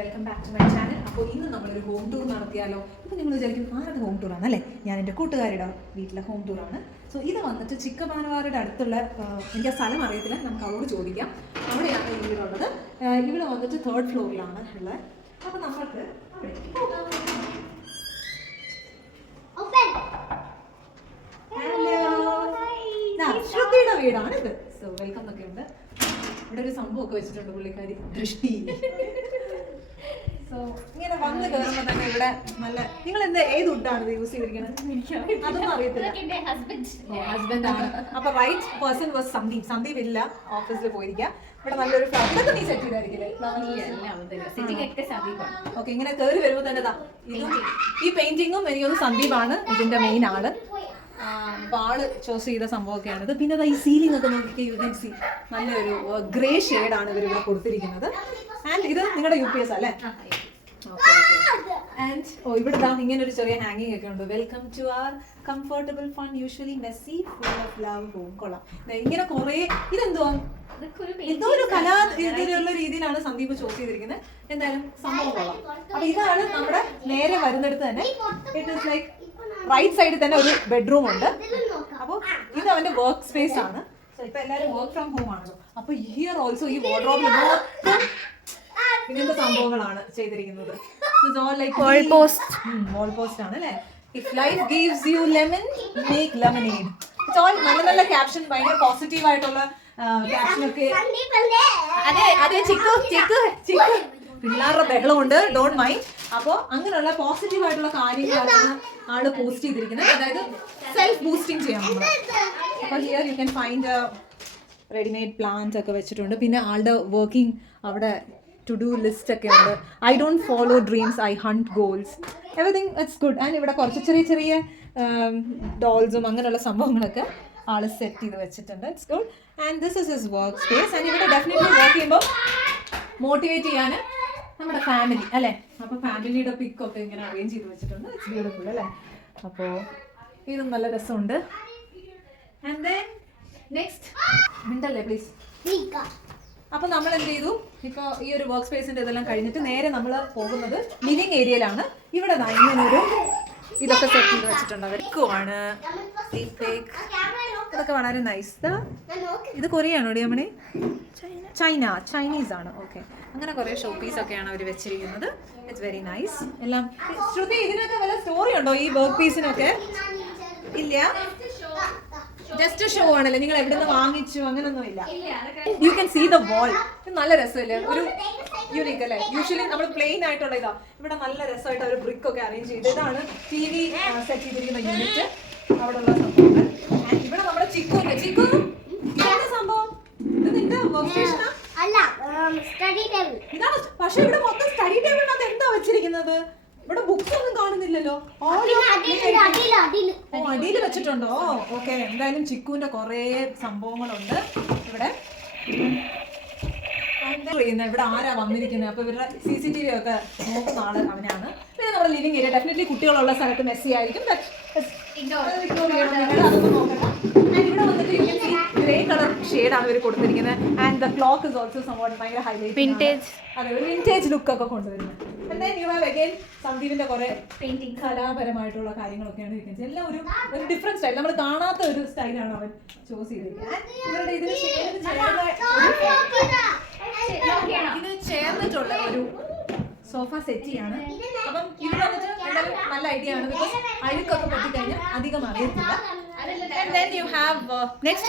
Welcome back to my channel. അപ്പോൾ ഇന്ന് നമ്മളൊരു ഹോം ടൂർ നടത്തിയാലോ. ഇപ്പോൾ നിങ്ങൾ വിചാരിക്കും ആരുടെ ഹോം ടൂറാണ് അല്ലേ? ഞാൻ എൻ്റെ കൂട്ടുകാരുടെ വീട്ടിലെ ഹോം ടൂറാണ്. സോ ഇത് വന്നിട്ട് ചിക്കബാനവാരുടെ അടുത്തുള്ള എനിക്ക് ആ സ്ഥലം അറിയത്തില്ല, നമുക്ക് അവരോട് ചോദിക്കാം. അവിടെയാണ് ഈ വീടുള്ളത്. ഇവിടെ വന്നിട്ട് 3rd ഫ്ലോറിലാണ് ഉള്ളത്. അപ്പോൾ നമ്മൾക്ക് ശ്രുതിയുടെ വീടാണ് ഇത്. സോ വെൽക്കം എന്നൊക്കെ ഉണ്ട്. ഇവിടെ ഒരു സംഭവമൊക്കെ വെച്ചിട്ടുണ്ട് പുള്ളിക്കാരി, ദൃഷ്ടി. സോ ഇങ്ങനെ വന്ന് കയറുമ്പോൾ തന്നെ ഇവിടെ നല്ല, നിങ്ങൾ എന്താ ഏത് വുഡാണ് ഇത് യൂസ് ചെയ്തിരിക്കുന്നത് അതൊന്നും അറിയത്തില്ല. ഹസ്ബൻഡ് ആണ്. അപ്പൊ right person was Sandeep. Sandeep ഇല്ല, ഓഫീസിൽ പോയിരിക്കുക. ഇവിടെ നല്ലൊരു ഫ്ലവറൊക്കെ നീ സെറ്റ് ചെയ്തായിരിക്കില്ലേ? ഓക്കെ, ഇങ്ങനെ കയറി വരുമ്പോൾ തന്നെ ഈ പെയിന്റിങ്ങും എനിക്കൊന്ന് സന്ദീപാണ് ഇതിന്റെ മെയിൻ ആള്. ആള് ചൂസ് ചെയ്ത സംഭവമൊക്കെയാണിത്. പിന്നെ ഈ സീലിംഗ് ഒക്കെ നോക്കിയിട്ട് യു ക്യാൻ സീ നല്ലൊരു ഗ്രേ ഷെയ്ഡാണ് ഇവർ ഇവിടെ കൊടുത്തിരിക്കുന്നത്. ആൻഡ് ഇത് നിങ്ങളുടെ UPS അല്ലേ? Okay okay. ആൻഡ് ഇവിടെ ഇങ്ങനെ ഒരു ചെറിയ ഹാങ്ങിങ് ഒക്കെ ഉണ്ട്. Welcome to our comfortable fun usually messy full of love home. കൊള്ളാം. ഇങ്ങനെ കുറെ ഇതെന്തോ എന്തോ ഒരു കലാ രീതിയിലുള്ള രീതിയിലാണ് സന്ദീപ് ചൂസ് ചെയ്തിരിക്കുന്നത്. എന്തായാലും സംഭവം കൊള്ളാം. അപ്പൊ ഇതാണ് നമ്മുടെ നേരെ വരുന്നിടത്ത് തന്നെ. ഇറ്റ് ഈസ് ലൈക്ക് റൈറ്റ് സൈഡിൽ തന്നെ ഒരു ബെഡ്റൂം ഉണ്ട്. അപ്പോൾ ഇത് അവന്റെ വർക്ക് സ്പേസ് ആണ്. സോ ഇപ്പൊ എല്ലാവരും വർക്ക് ഫ്രം ഹോം ആണല്ലോ. അപ്പൊ ഹിയർ ഓൾസോ ഈ വാർഡ്രോബിൽ ഇങ്ങനത്തെ സംഭവങ്ങളാണ് ചെയ്തിരിക്കുന്നത്. വാൾ പോസ്റ്റ് ആണ് അല്ലേ? If life gives you lemon make lemonade. It's all നല്ല നല്ല ക്യാപ്ഷൻ, ഭയങ്കര പോസിറ്റീവ് ആയിട്ടുള്ള ക്യാപ്ഷൻ ഒക്കെ. അതെ അതെ, ചിക്കു ചിക്കു ചിക്കു പിള്ളേരുടെ ബഹളമുണ്ട്, ഡോണ്ട് മൈൻഡ്. അപ്പോൾ അങ്ങനെയുള്ള പോസിറ്റീവ് ആയിട്ടുള്ള കാര്യങ്ങളാണ് ആള് പോസ്റ്റ് ചെയ്തിരിക്കുന്നത്. അതായത് സെൽഫ് ബൂസ്റ്റിംഗ് ചെയ്യാൻ നമ്മൾ. അപ്പോൾ here you can find readymade plants ഒക്കെ വെച്ചിട്ടുണ്ട്. പിന്നെ ആളുടെ വർക്കിംഗ് അവിടെ ടു ഡു ലിസ്റ്റ് ഒക്കെ ഉണ്ട്. I don't follow dreams, I hunt goals, everything it's good. And ഇവിടെ കുറച്ച് ചെറിയ ചെറിയ ഡോൾസും അങ്ങനെയുള്ള സംഭവങ്ങളൊക്കെ ആള് സെറ്റ് ചെയ്ത് വെച്ചിട്ടുണ്ട്. It's good. And this is his work space. And ഇവിടെ ഡെഫിനറ്റ്ലി വർക്ക് ചെയ്യുമ്പോൾ മോട്ടിവേറ്റ് ചെയ്യാൻ നമ്മുടെ ഫാമിലി അല്ലേ? അപ്പോൾ ഫാമിലിയുടെ പിക്കൊക്കെ ഇങ്ങനെ അറേഞ്ച് ചെയ്ത് വെച്ചിട്ടുണ്ട്. ഇറ്റ്സ് ബ്യൂട്ടിഫുൾ അല്ലേ? അപ്പോൾ ഇതും നല്ല രസമുണ്ട്. ആൻഡ് ദെൻ നെക്സ്റ്റ് മിണ്ടല്ലേ പ്ലീസ്. അപ്പോൾ നമ്മൾ എന്ത് ചെയ്തു, ഇപ്പോൾ ഈ ഒരു വർക്ക് സ്പേസിൻ്റെ ഇതെല്ലാം കഴിഞ്ഞിട്ട് നേരെ നമ്മൾ പോകുന്നത് ലിവിങ് ഏരിയയിലാണ്. ഇവിടെ ഇങ്ങനൊരു ഇതൊക്കെ സെറ്റ് ചെയ്ത് വെച്ചിട്ടുണ്ട്. അവർക്കുമാണ് ഇതൊക്കെ വളരെ നൈസ്. ഇത് കൊറിയാണോ ഡിയമണി? ചൈനീസ് ആണ്. ഓക്കെ, അങ്ങനെ കുറേ ഷോ പീസ് ഒക്കെയാണ് അവർ വെച്ചിരിക്കുന്നത്. It's very nice. എല്ലാം ശ്രുതി, ഇതിനൊക്കെ വല്ല സ്റ്റോറി ഉണ്ടോ ഈ വർക്ക് പീസിനൊക്കെ? ഇല്ല, ജസ്റ്റ് ഷോ ആണല്ലേ? നിങ്ങൾ എവിടെ നിന്ന് വാങ്ങിച്ചു അങ്ങനൊന്നും ഇല്ല. You can see the wall. ഇത് നല്ല രസമല്ലേ? ഒരു യൂണിക് അല്ലേ? യൂഷ്വലി നമ്മൾ പ്ലെയിൻ ആയിട്ടുള്ള ഇതാ. ഇവിടെ നല്ല രസമായിട്ട് ഒരു ബ്രിക്ക് ഒക്കെ അറേഞ്ച് ചെയ്ത് ഇതാണ് TV സെറ്റ് ചെയ്തിരിക്കുന്ന യൂണിറ്റ്. അവിടെ ഉള്ള സംഭവങ്ങൾ. ഇവിടെ നമ്മുടെ ചിക്കു ഇതാണ് സംഭവം. ഇത് നിന്റെ വർക്ക് സ്റ്റേഷനാ? ഇതാണ്. പക്ഷെ ഇവിടെ മൊത്തം സ്റ്റഡി ടേബിളിനകത്ത് എന്താ വെച്ചിരിക്കുന്നത്? ഇവിടെ ബുക്സ് ഒന്നും കാണുന്നില്ലല്ലോ. അടിയിൽ വെച്ചിട്ടുണ്ടോ? ഓക്കെ, എന്തായാലും ചിക്കുവിന്റെ കുറെ സംഭവങ്ങളുണ്ട് ഇവിടെ. ഇവിടെ ആരാ വന്നിരിക്കുന്നത്? അപ്പൊ ഇവരുടെ CCTV ഒക്കെ നോക്കുന്ന ആള് അവനാണ്. പിന്നെ നമ്മുടെ ലിവിംഗ് ഏരിയ ഡെഫിനറ്റ്ലി കുട്ടികളുള്ള സ്ഥലത്ത് മെസ്സി ആയിരിക്കും. അതൊന്നും നോക്കണ്ട. ഇവിടെ വന്നിട്ട് ഗ്രേ കളർ ഷെയ്ഡാണ് ഇവർ കൊടുത്തിരിക്കുന്നത്. And the clock is also somewhat ഭയങ്കര ഹൈലൈറ്റ്. വിന്റേജ്, അതെ, ഒരു വിന്റേജ് ലുക്ക് ഒക്കെ കൊണ്ടുവരുന്നത്. And then you have again സന്ദീപിന്റെ കുറെ പെയിന്റിംഗ് കലാപരമായിട്ടുള്ള കാര്യങ്ങളൊക്കെയാണ് ഇരിക്കുന്നത്. എല്ലാം ഒരു ഡിഫറെന്റ് സ്റ്റൈൽ, നമ്മൾ കാണാത്ത ഒരു സ്റ്റൈലാണ് അവൻ ചൂസ് ചെയ്തിരിക്കുന്നത്. ഇവരുടെ ഇതിന് ചേർന്നിട്ടുള്ള ഒരു സോഫ സെറ്റിയാണ്. അപ്പം ഇത് വന്നിട്ട് എന്തായാലും നല്ല ഐഡിയ ആണ്. ബിക്കോസ് അഴുക്കൊക്കെ പറ്റിക്കഴിഞ്ഞാൽ അധികം അറിയത്തില്ല. And then you have next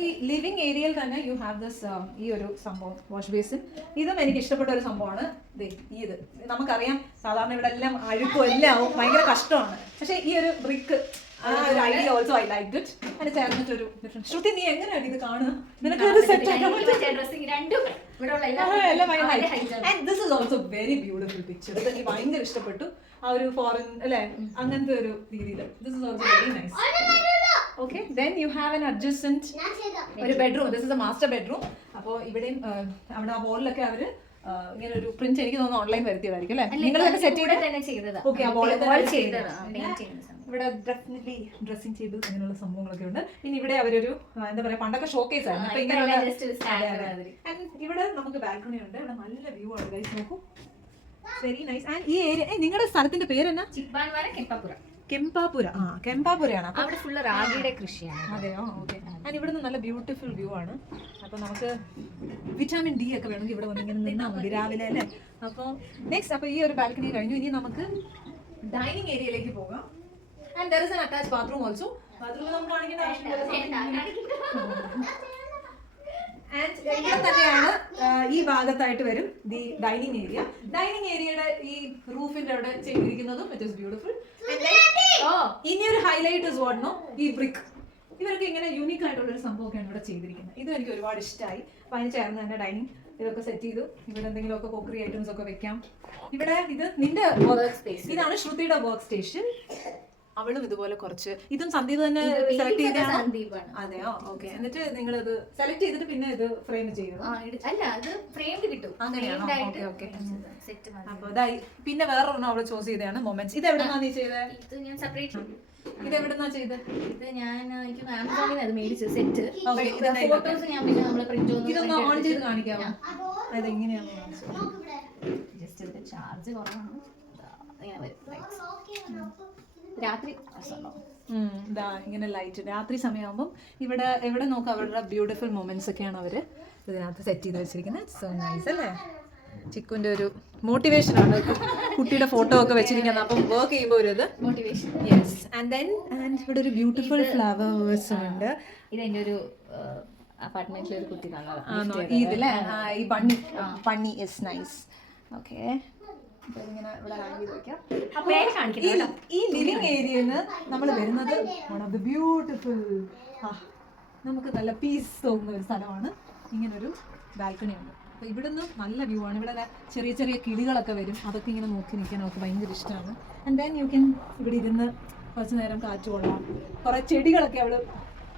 ഈ ലിവിംഗ് ഏരിയയിൽ തന്നെ യു ഹാവ് ദിസ് ഈ ഒരു സംഭവം, വാഷ് ബേസിൻ. ഇതും എനിക്ക് ഇഷ്ടപ്പെട്ട ഒരു സംഭവമാണ്. ഇത് നമുക്കറിയാം സാധാരണ ഇവിടെ എല്ലാം അഴുക്കും എല്ലാം ആവും, ഭയങ്കര കഷ്ടമാണ്. പക്ഷേ ഈ ഒരു ബ്രിക്ക്, ആ ഒരു idea also I like it. അതിന് ചേർന്നിട്ടൊരു ഡിഫറൻസ്. ശ്രുതി, നീ എങ്ങനെയാണ് ഇത് കാണുക? നിനക്ക് set and this is also very beautiful picture. ഇത് എനിക്ക് ഭയങ്കര ഇഷ്ടപ്പെട്ടു. ആ ഒരു ഫോറിൻ അല്ലേ, അങ്ങനത്തെ ഒരു രീതിയിൽ. This is also very nice. Okay, then you have an adjacent ഒരു bedroom. This is A master bedroom. അപ്പോൾ ഇവിടെയും അവിടെ ആ വോളിലൊക്കെ അവർ ഇങ്ങനെ ഒരു പ്രിന്റ് എനിക്ക് തോന്നുന്നു ഓൺലൈൻ വരുത്തിയതായിരിക്കും അല്ലേ? നിങ്ങൾ സെറ്റ് ചെയ്തത്? ഓക്കെ, ഇവിടെ ഡെഫിനറ്റ്ലി ഡ്രസ്സിംഗ് ടേബിൾ അങ്ങനെയുള്ള സംഭവങ്ങളൊക്കെ ഉണ്ട്. പിന്നെ ഇവിടെ അവരൊരു എന്താ പറയാ, പണ്ടൊക്കെ ഷോക്കേസ് ആയിരുന്നു. അപ്പൊ ഇങ്ങനെയുള്ള ഇവിടെ നമുക്ക് ബാൽക്കണി ഉണ്ട്. ഇവിടെ നല്ല വ്യൂ ആണ് ഗൈസ്, നോക്കൂ, വെരി നൈസ്. ആൻഡ് ഈ ഏരിയ, നിങ്ങളുടെ സ്ഥലത്തിന്റെ പേര് എന്നാ? കെമ്പാപുര. കെമ്പാപുരയാണ്. അവിടെ ഫുള്ള് റാഗിയുടെ കൃഷിയാണ്. അതെയോ? ഓക്കെ. ആൻഡ് ഇവിടുന്ന് നല്ല ബ്യൂട്ടിഫുൾ വ്യൂ ആണ്. അപ്പോൾ നമുക്ക് വിറ്റാമിൻ ഡി ഒക്കെ വേണമെങ്കിൽ ഇവിടെ വന്ന് ഇങ്ങനെ നിന്നാൽ മതി രാവിലെ അല്ലേ? അപ്പോൾ നെക്സ്റ്റ്, അപ്പോൾ ഈ ഒരു ബാൽക്കണി കഴിഞ്ഞു. ഇനി നമുക്ക് ഡൈനിങ് ഏരിയയിലേക്ക് പോകാം. And there is an attach bathroom also. Bathroom നമുക്ക് കാണിക്കേണ്ട ആവശ്യമില്ല. ആൻഡ് ഇവിടെ തന്നെയാണ് ഈ ഭാഗത്തായിട്ട് വരും ദി ഡൈനിങ് ഏരിയ. ഡൈനിങ് ഏരിയയുടെ ഈ റൂഫിന്റെ അവിടെ ചെയ്തിരിക്കുന്നതും ഇറ്റ് ഇസ് ബ്യൂട്ടിഫുൾ. ഇനി ഒരു ഹൈലൈറ്റ് ഇസ് വാട്ട് നോ, ഈ ബ്രിക്ക്. ഇവർക്ക് ഇങ്ങനെ യൂണീക്ക് ആയിട്ടുള്ള ഒരു സംഭവമൊക്കെയാണ് ഇവിടെ ചെയ്തിരിക്കുന്നത്. ഇതും എനിക്ക് ഒരുപാട് ഇഷ്ടമായി. അപ്പോൾ അതിന് ചേർന്ന് തന്നെ ഡൈനിങ് ഇതൊക്കെ സെറ്റ് ചെയ്തു. ഇവിടെ എന്തെങ്കിലുമൊക്കെ കോക്കറി ഐറ്റംസ് ഒക്കെ വെക്കാം. ഇവിടെ ഇത് നിന്റെ വർക്ക് സ്പേസ്. ഇതാണ് ശ്രുതിയുടെ വർക്ക് സ്റ്റേഷൻ. അവളും ഇതുപോലെ കുറച്ച്, ഇതും സന്ദീപ് തന്നെ സെലക്ട് ചെയ്ത. അതെയോ? ഓക്കെ. എന്നിട്ട് നിങ്ങൾ ഇത് സെലക്ട് ചെയ്തിട്ട് പിന്നെ ഇത് ഫ്രെയിം ചെയ്തു? അല്ല, അത് ഫ്രെയിംഡ് കിട്ടും. അങ്ങനെയാണോ? Okay okay. അപ്പോൾ ഇതായി. പിന്നെ വേറൊരെണ്ണം അവള് ചൂസ് ചെയ്തതാണ് മൊമെന്റ്സ്. ഇത് എവിടെന്നാ നീ ചെയ്തത്? ഇത് ഞാൻ സെപ്പറേറ്റ്. ഇത് എവിടെന്നാ ചെയ്തത്? ഇത് ഞാൻ എനിക്ക് ആമസോണിൽ അത് മേടിച്ചു സെറ്റ്. ഫോട്ടോസ് ഞാൻ പിന്നെ നമ്മളെ പ്രിന്റ് ഇതൊന്ന് ഓൺ ചെയ്ത് കാണിക്കാമോ? അത് എങ്ങനെയാണ്? ജസ്റ്റ് ഇതിന്റെ ചാർജ് കുറവാണ്. ഇങ്ങനെ വരും രാത്രി. ഇതാ ഇങ്ങനെ ലൈറ്റ് രാത്രി സമയമാകുമ്പം ഇവിടെ എവിടെ നോക്കാം അവരുടെ ബ്യൂട്ടിഫുൾ മൊമെന്റ്സ് ഒക്കെയാണ് അവർ ഇതിനകത്ത് സെറ്റ് ചെയ്ത് വെച്ചിരിക്കുന്നത്. സോ നൈസ് അല്ലേ? ചിക്കുന്റെ ഒരു മോട്ടിവേഷൻ ആണ് കുട്ടിയുടെ ഫോട്ടോ ഒക്കെ വെച്ചിരിക്കുന്നത്. അപ്പം വർക്ക് ചെയ്യുമ്പോൾ ഒരു ഇത് മോട്ടിവേഷൻ. യെസ്. ആൻഡ് ഇവിടെ ഒരു ബ്യൂട്ടിഫുൾ ഫ്ലവേഴ്സ് ഉണ്ട്. ഇതെന്റെ ഒരു അപ്പാർട്ട്മെന്റിലെ ഒരു കുട്ടി ആണോ ഇതിലെ? ഈ പണ്ണി ഇസ് നൈസ്. ഓക്കെ. ഈ ലിവിംഗ് ഏരിയയിൽ നമ്മൾ വരുന്നത് വൺ ഓഫ് ദി ബ്യൂട്ടിഫുൾ, നമുക്ക് നല്ല പീസ് തോന്നുന്ന ഒരു സ്ഥലമാണ്. ഇങ്ങനൊരു ബാൽക്കണി ഉണ്ട്. അപ്പോൾ ഇവിടുന്ന് നല്ല വ്യൂ ആണ്. ഇവിടെ ചെറിയ ചെറിയ കിളികളൊക്കെ വരും. അതൊക്കെ ഇങ്ങനെ നോക്കി നിൽക്കാൻ നമുക്ക് ഭയങ്കര ഇഷ്ടമാണ്. ആൻഡ് ദെൻ യു ക്യാൻ ഇവിടെ ഇരുന്ന് കുറച്ച് നേരം കാറ്റ് കൊള്ളാം. കുറേ ചെടികളൊക്കെ അവൾ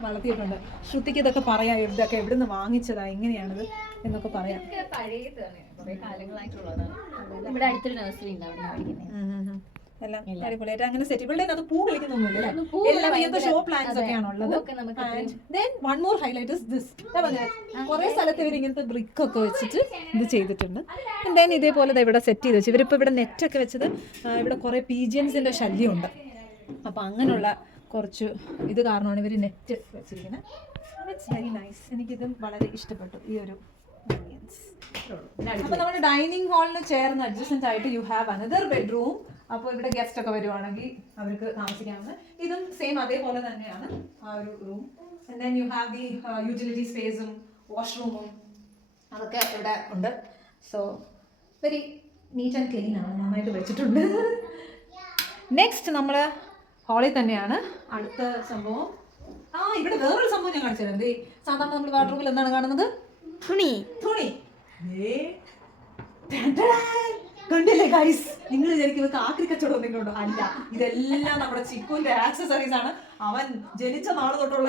വളർത്തിയിട്ടുണ്ട്. ശ്രുതിക്ക് ഇതൊക്കെ പറയാം, ഇതൊക്കെ എവിടുന്ന് വാങ്ങിച്ചതാ, എങ്ങനെയാണിത് എന്നൊക്കെ പറയാം. ഇവിടെ അടുത്തൊരു നഴ്സറി ഉണ്ട്, അവിടെ പഠിക്കുന്നത്. എല്ലാം അടിപൊളിയായിട്ട് അങ്ങനെ സെറ്റ്. ഇവിടെ അത് പൂ കളിക്കുന്നൊന്നുമില്ല, എല്ലാം ഇങ്ങനത്തെ ഷോ പ്ലാന്റ്സ് ഒക്കെയാണ് ഉള്ളത്. One more highlight is this. കുറെ സ്ഥലത്ത് ഇവർ ഇങ്ങനത്തെ ബ്രിക്ക് ഒക്കെ വെച്ചിട്ട് ഇത് ചെയ്തിട്ടുണ്ട്. ദെൻ ഇതേപോലെ ഇവിടെ സെറ്റ് ചെയ്ത് വെച്ചു. ഇവരിപ്പോൾ ഇവിടെ നെറ്റൊക്കെ വെച്ചത് ഇവിടെ കുറെ പീജിയൻസിന്റെ ശല്യമുണ്ട്. അപ്പം അങ്ങനെയുള്ള കുറച്ച് ഇത് കാരണമാണ് ഇവർ നെറ്റ് വെച്ചിരിക്കുന്നത്. It's very nice. എനിക്കിതും വളരെ ഇഷ്ടപ്പെട്ടു ഈ ഒരു ആംബിയൻസ്. അപ്പോൾ നമ്മുടെ ഡൈനിങ് ഹാളിന് ചേർന്ന് അഡ്ജസ്റ്റന്റ് ആയിട്ട് യു ഹാവ് അനദർ ബെഡ്റൂം. അപ്പോൾ ഇവിടെ ഗസ്റ്റ് ഒക്കെ വരുവാണെങ്കിൽ അവർക്ക് താമസിക്കാവുന്ന ഇതും സെയിം അതേപോലെ തന്നെയാണ് ആ ഒരു room. And then you have the utility സ്പേസും വാഷ്റൂമും അതൊക്കെ ഇവിടെ ഉണ്ട്. So very neat and clean ആണ്, നന്നായിട്ട് വെച്ചിട്ടുണ്ട്. നെക്സ്റ്റ് നമ്മൾ ഹാളിൽ തന്നെയാണ് അടുത്ത സംഭവം. ഇവിടെ വേറൊരു സംഭവം ഞാൻ കാണിച്ചു തരാം. സാധാരണ നമ്മൾ വാർഡ്രോബിൽ എന്താണ് കാണുന്നത്? തുണി. കണ്ടില്ലേ ഗൈസ്? നിങ്ങൾ വിചാരിക്കും ഇവർക്ക് ആക്രി കച്ചവടം എന്തെങ്കിലും ഉണ്ടോ? അല്ല, ഇതെല്ലാം നമ്മുടെ ചിക്കുവിന്റെ ആക്സസറീസ് ആണ്. അവൻ ജനിച്ച നാള് തൊട്ടുള്ള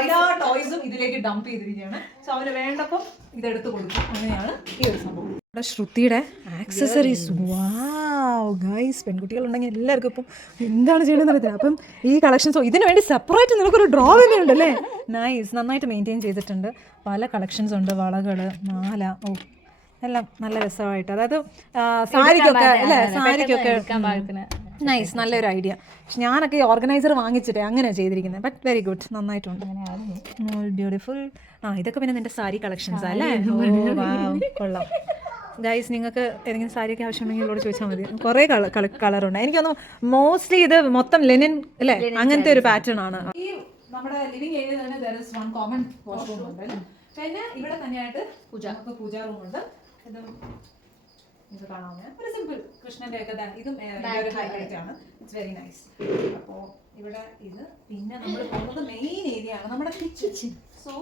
എല്ലാ ടോയ്സും ഇതിലേക്ക് ഡംപ് ചെയ്തിരിക്കുകയാണ്. സോ അവന് വേണ്ടപ്പം ഇതെടുത്ത് കൊടുക്കും. അങ്ങനെയാണ് ഈ ഒരു സംഭവം. ശ്രുതിയുടെ ആക്സസറീസ്. വാവ് ഗൈസ്, പെൺകുട്ടികളുണ്ടെങ്കിൽ എല്ലാവർക്കും ഇപ്പം എന്താണ് ചെയ്യണമെന്ന് അറിയത്തില്ല. അപ്പം ഈ കളക്ഷൻസോ ഇതിന് വേണ്ടി സെപ്പറേറ്റ് നിനക്കൊരു ഡ്രോ തന്നെ ഉണ്ടല്ലേ? നൈസ്, നന്നായിട്ട് മെയിൻറ്റെയിൻ ചെയ്തിട്ടുണ്ട്. പല കളക്ഷൻസ് ഉണ്ട്, വളകൾ, മാല, എല്ലാം നല്ല രസമായിട്ട്. അതായത് സാരിക്കൊക്കെ അല്ലേ, സാരിക്കൊക്കെ നൈസ്, നല്ലൊരു ഐഡിയ. പക്ഷെ ഞാനൊക്കെ ഈ ഓർഗനൈസർ വാങ്ങിച്ചിട്ടേ അങ്ങനെയാണ് ചെയ്തിരിക്കുന്നത്. ബട്ട് വെരി ഗുഡ്, നന്നായിട്ടുണ്ട്, ബ്യൂട്ടിഫുൾ. ഇതൊക്കെ പിന്നെ നിന്റെ സാരി കളക്ഷൻസ് അല്ലേ? കൊള്ളാം ഗൈസ്. നിങ്ങൾക്ക് ഏതെങ്കിലും സാരിയൊക്കെ ആവശ്യമുണ്ടെങ്കിൽ ഇവരോട് ചോദിച്ചാൽ മതി. കുറേ കളറുണ്ട്. എനിക്കൊന്ന് മോസ്റ്റ്ലി ഇത് മൊത്തം ലെനിൻ അല്ലേ, അങ്ങനത്തെ ഒരു പാറ്റേൺ ആണ്. ഈ നമ്മുടെ ലിവിംഗ് ഏരിയ തന്നെ there is one common washroom ഉണ്ട്. പിന്നെ ഇവിടെ തന്നെയായിട്ട് പൂജാ റൂം ഉണ്ട്. ഇത് കാണാവുന്ന ഒരു സിമ്പിൾ കൃഷ്ണന്റെ ഒക്കെ ഇതും ഒരു ഹൈലൈറ്റ് ആണ്. It's very nice. അപ്പോൾ ഇവിടെ ഇത് പിന്നെ നമ്മൾ പോകുന്നത് മെയിൻ ഏരിയ ആണ് നമ്മുടെ കിച്ചൺ. സോ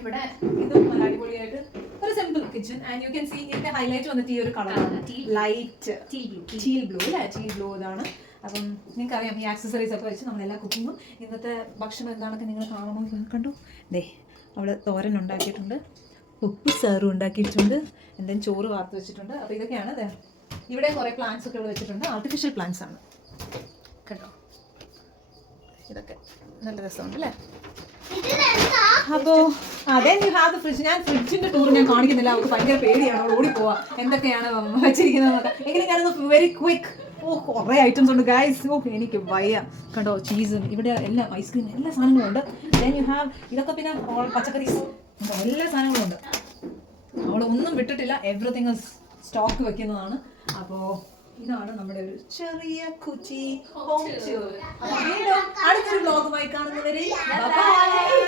ഇവിടെ ഇതും നല്ല അടിപൊളിയായിട്ട് ഒരു simple kitchen. And you can see ഇതിന്റെ ഹൈലൈറ്റ് വന്നിട്ട് ഈ ഒരു കളറാണ്, ലൈറ്റ് ടീൽ ബ്ലൂ അല്ലേ? ടീൽ ബ്ലൂ ഇതാണ്. അപ്പം നിങ്ങൾക്കറിയാം ഈ ആക്സസറീസ് ഒക്കെ വെച്ച് നമ്മളെല്ലാ കുക്കിങ്ങും ഇന്നത്തെ ഭക്ഷണം എന്താണെന്നൊക്കെ നിങ്ങൾ കാണുമ്പോൾ കണ്ടു. ദേ അവള് തോരൻ ഉണ്ടാക്കിയിട്ടുണ്ട്, ഉപ്പ് സാറും ഉണ്ടാക്കിയിട്ടുണ്ട്. എന്തെങ്കിലും ചോറ് വാർത്ത് വെച്ചിട്ടുണ്ട്. അപ്പോൾ ഇതൊക്കെയാണ് ഇവിടെ കുറേ പ്ലാന്റ്സ് ഒക്കെ വെച്ചിട്ടുണ്ട്. ആർട്ടിഫിഷ്യൽ പ്ലാന്റ്സ് ആണ് കേട്ടോ. ഇതൊക്കെ നല്ല രസമുണ്ട് അല്ലേ? അപ്പോൾ അതെ യു ഹാവ് ദ ഫ്രിഡ്ജ്. ഞാൻ ഫ്രിഡ്ജിൻ്റെ ടൂർ ഞാൻ കാണിക്കുന്നില്ല, അവർക്ക് ഭയങ്കര പേടിയാണ്, അവിടെ ഓടിപ്പോവാ എന്തൊക്കെയാണ് വെച്ചിരിക്കുന്നത്. എങ്കിലും ഞാനത് വെരി ക്വിക്ക്. കുറേ ഐറ്റംസ് ഉണ്ട് ഗൈസ്. എനിക്ക് വയ്യ കണ്ടോ. ചീസും ഇവിടെ എല്ലാം ഐസ്ക്രീം എല്ലാ സാധനങ്ങളും ഉണ്ട്. ദെൻ യു ഹാവ് ഇതൊക്കെ പിന്നെ പച്ചക്കറീസ് എല്ലാ സാധനങ്ങളും ഉണ്ട്. അവിടെ ഒന്നും വിട്ടിട്ടില്ല. എവറിത്തിങ് സ്റ്റോക്ക് വെക്കുന്നതാണ്. അപ്പോൾ ഇതാണ് നമ്മുടെ ഒരു ചെറിയ കുച്ചി ഹോം ടൂർ. അടുത്തൊരു വ്ലോഗുമായി കാണുന്നവരെ ബൈ.